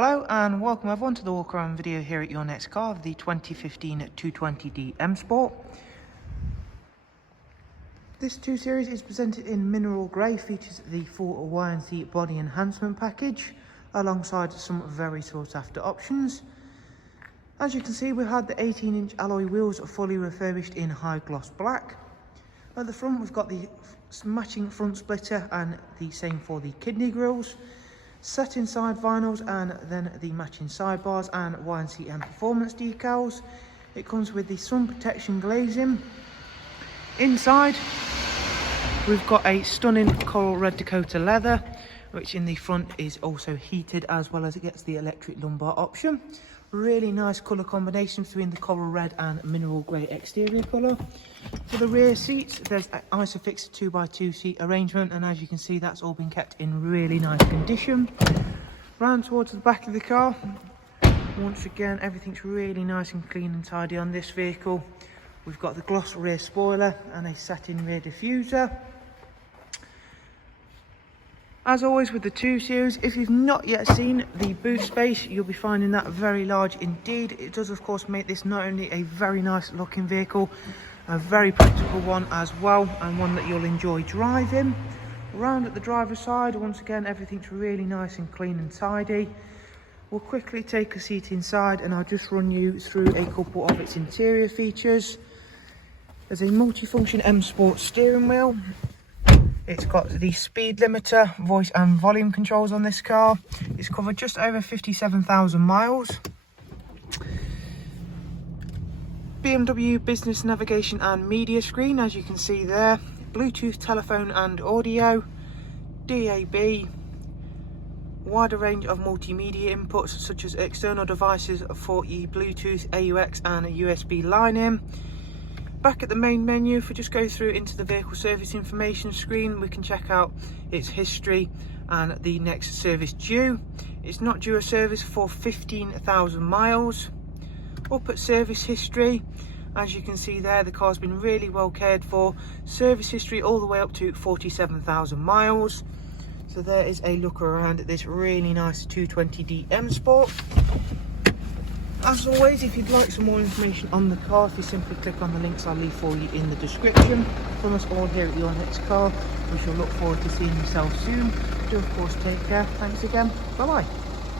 Hello and welcome everyone to the walk around video here at your next car of the 2015 220D M Sport. This 2 Series is presented in mineral grey, features the full YNC body enhancement package alongside some very sought after options. As you can see, we've had the 18-inch alloy wheels fully refurbished in high gloss black. At the front we've got the matching front splitter and the same for the kidney grills. Set inside vinyls and then the matching sidebars and YNC Mperformance decals. It comes with the sun protection glazing. Inside we've got a stunning coral red Dakota leather, which in the front is also heated, as well as it gets the electric lumbar option. Really nice colour combination between the coral red and mineral grey exterior colour. For the rear seats, there's an Isofix 2x2 seat arrangement, and as you can see, that's all been kept in really nice condition. Round towards the back of the car, once again everything's really nice and clean and tidy on this vehicle. We've got the gloss rear spoiler and a satin rear diffuser. As always with the 2 Series, if you've not yet seen the boot space, you'll be finding that very large indeed. It does of course make this not only a very nice looking vehicle, a very practical one as well, and one that you'll enjoy driving. Around at the driver's side, once again everything's really nice and clean and tidy. We'll quickly take a seat inside and I'll just run you through a couple of its interior features. There's a multifunction M Sport steering wheel. It's got the speed limiter, voice and volume controls on this car. It's covered just over 57,000 miles. BMW business navigation and media screen, as you can see there. Bluetooth telephone and audio, DAB, wider range of multimedia inputs such as external devices for Bluetooth, AUX and a USB line-in. Back at the main menu, if we just go through into the vehicle service information screen, we can check out its history and the next service due. It's not due a service for 15,000 miles. Up at service history, as you can see there, the car's been really well cared for. Service history all the way up to 47,000 miles. So there is a look around at this really nice 220D M Sport. As always, if you'd like some more information on the car, if you simply click on the links I'll leave for you in the description. From us all here at Your Next Car, we shall look forward to seeing yourself soon. Do of course take care. Thanks again. Bye bye.